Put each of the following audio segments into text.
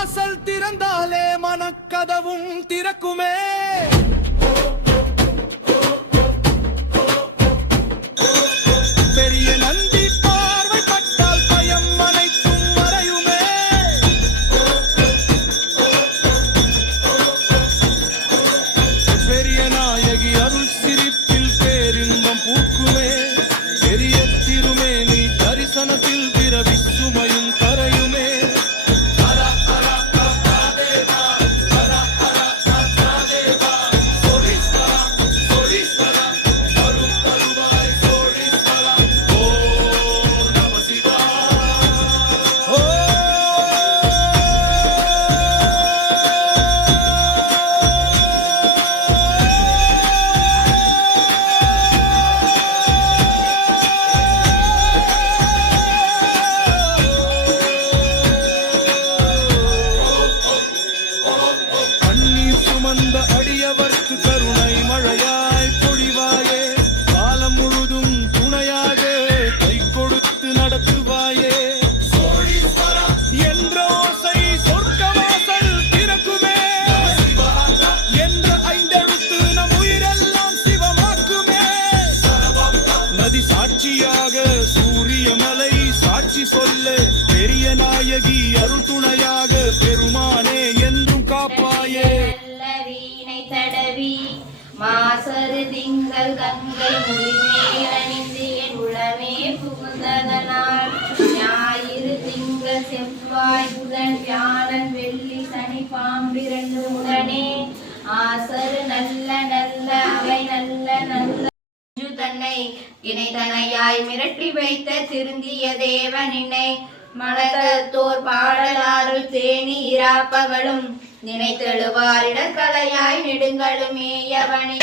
வாசல் திறந்தாலே மனக்கதவும் திறக்குமே. பெரிய நந்தி பார்வைப்பட்டால் பயம் அனைத்தும் மறையுமே. பெரிய நாயகி அருள் சிரிப்பில் பேரின்பம் பூக்குமே. பெரிய திருமேனி தரிசனத்தில் பிறவி சுமையும் கரையுமே. சுமந்த அடியவர்க்கு கருணை மழையாய் பொழிவாயே. காலம் முழுதும் துணையாக கை கொடுத்து நடத்துவாயே. என்ற ஓசை சொர்க்கவாசல் திறக்குமே. என்ற ஐந்தெழுத்து நம் உயிரெல்லாம் சிவமாக்குமே. நதி சாட்சியாக சூரியமலை சாட்சி சொல்ல பெரிய நாயகி அருள் துணையாக பெருமானே என்றும் காப்பாயே. தடவி மாசரு திங்கள் கங்கை முடிமேலணிந்து என் உளமே புகுந்ததனால் ஞாயிறு திங்கள் செவ்வாய் புதன் வியாழன் வெள்ளி சனி பாம்பிரண்டு உடனே ஆசரு நல்ல நல்ல அவை நல்ல நல்ல தன்னை இணைதனையாய் மிரட்டி வைத்த திருந்திய தேவனினை மனதத்தோர் பாடலாருள் தேனி இராப்பகலும் நினைத்தெழுவாரிடக்கலையாய் நெடுங்களுமேயவனே.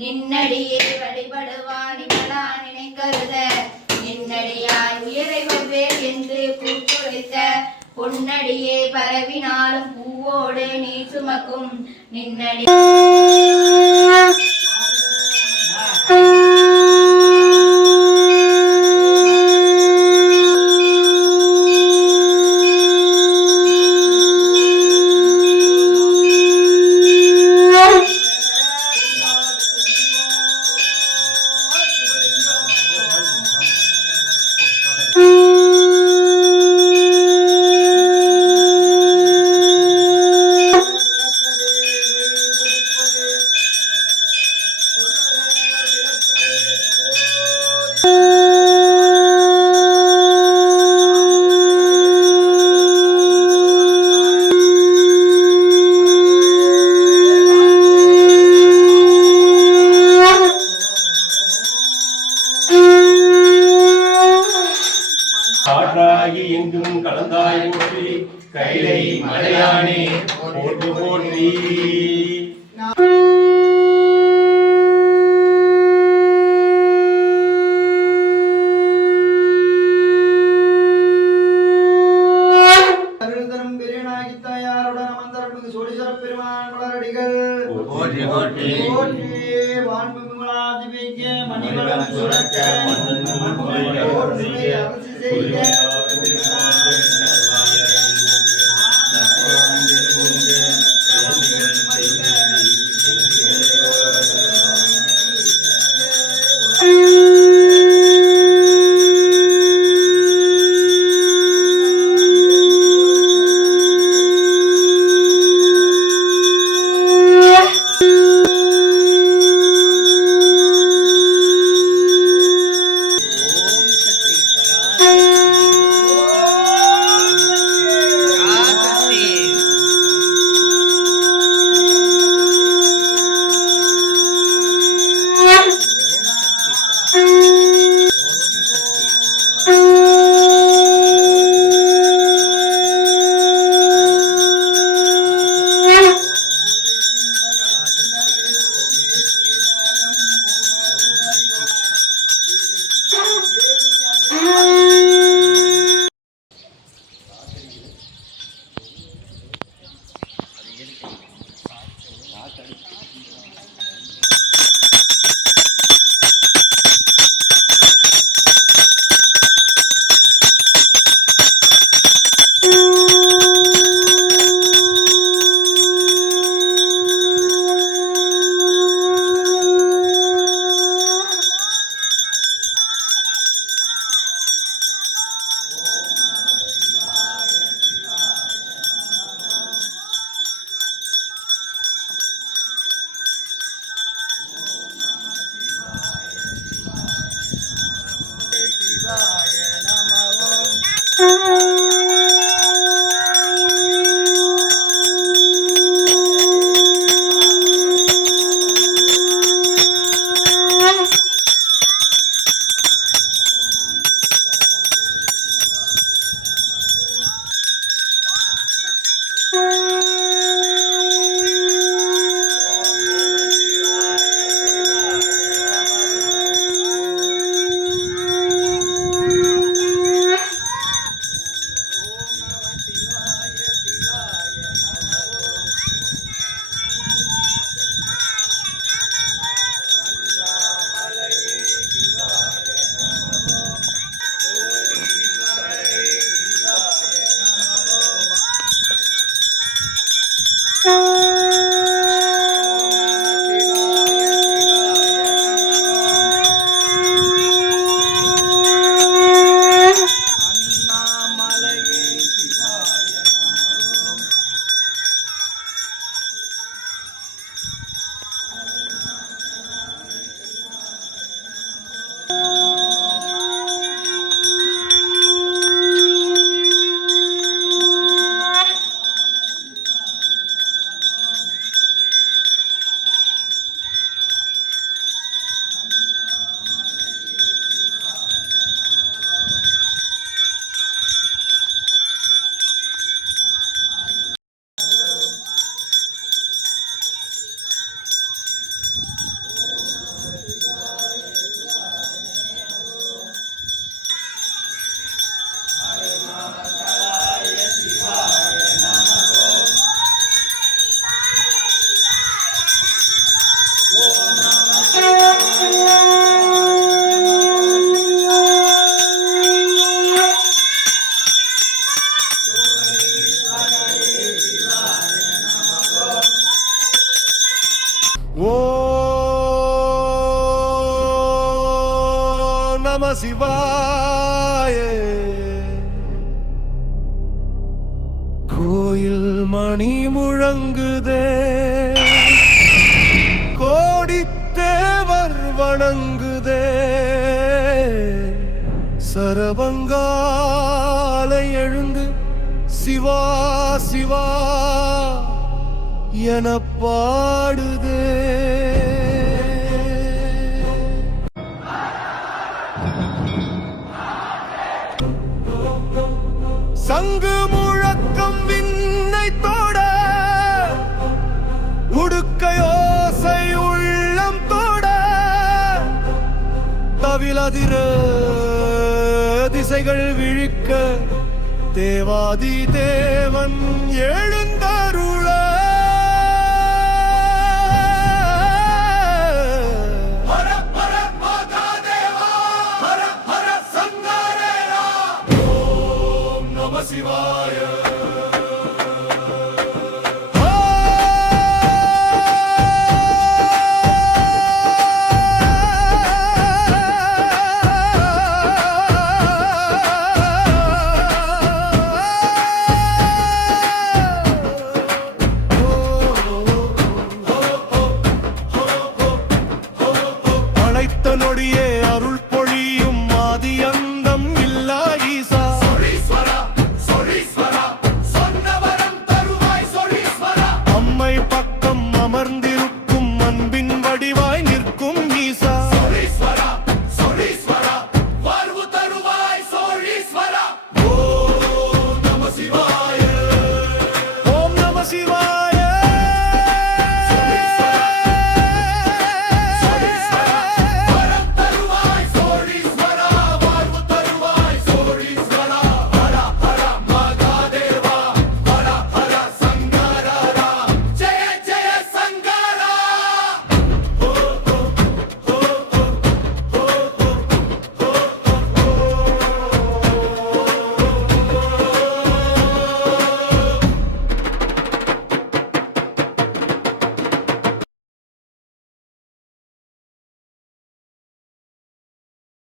நின்னடியே வழிபடுவான் நிமலா நினைக்கருத நின்னடியாய் உயரை வெவ்வேறு என்று கூக்குரைத்த பொன்னடியே பரவினாலும் பூவோடு நீ சுமக்கும் நின்னடி காற்றாகி எங்கும் கலந்தாய் போற்றி கைலை மலையானே போற்றி போற்றி. அருள்தரும் பெரியனாகி தாயாருடன் அமர்ந்தருள்மிகு சோழீஸ்வர பெருமான் மலரடிகள் போற்றி போற்றி போற்றி. வான்பு விமலாதிபைக்க மணிவளம் சுரக்க அரசு செய்க நம சிவாய. கோயில் மணி முழங்குதே, கோடித்தேவர் வணங்குதே, சரபங்காலை எழுந்து சிவா சிவா என பாடுதே. சங்கு முழக்கம் விண்ணை தோட, உடுக்கையோசை உள்ளம் தோட, தவிலதிர திசைகள் விழிக்க, தேவாதி தேவன்